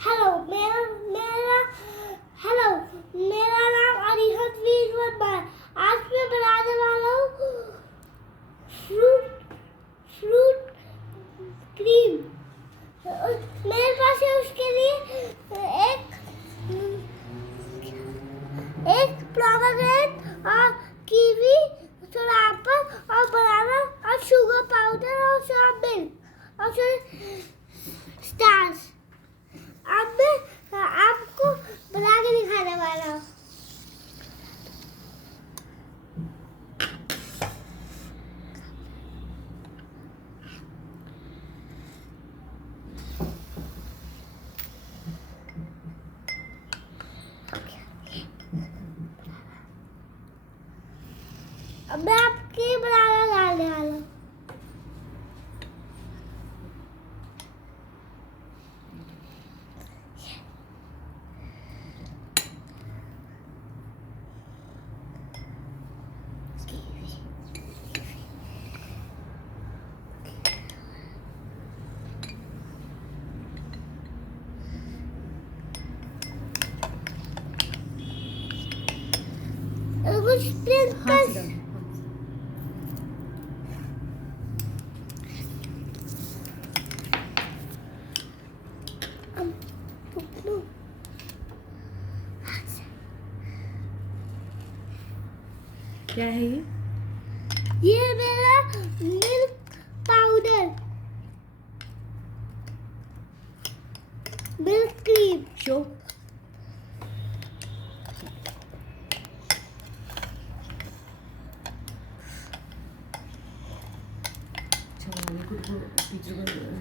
हेलो मेरा मेरा हेलो मेरा नाम अरिहंत वीर वर्मा है। आज मैं बनाने वाला हूँ फ्रूट क्रीम। मेरे पास है उसके लिए एक पोमेग्रेनेट और कीवी, थोड़ा एप्पल और बनाना और शुगर पाउडर और थोड़ा मिल्क और थोड़ा स्टार्च। अब मैं आपको बना के दिखाने वाला हूँ। अब मैं आपके बनाना डालने वाला हूँ। कुछ स्प्रिंकल्स क्या है ये मेरा milk powder, milk cream. Show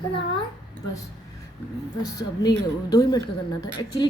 बना बस बस अब नहीं 2 ही मिनट का करना था एक्चुअली।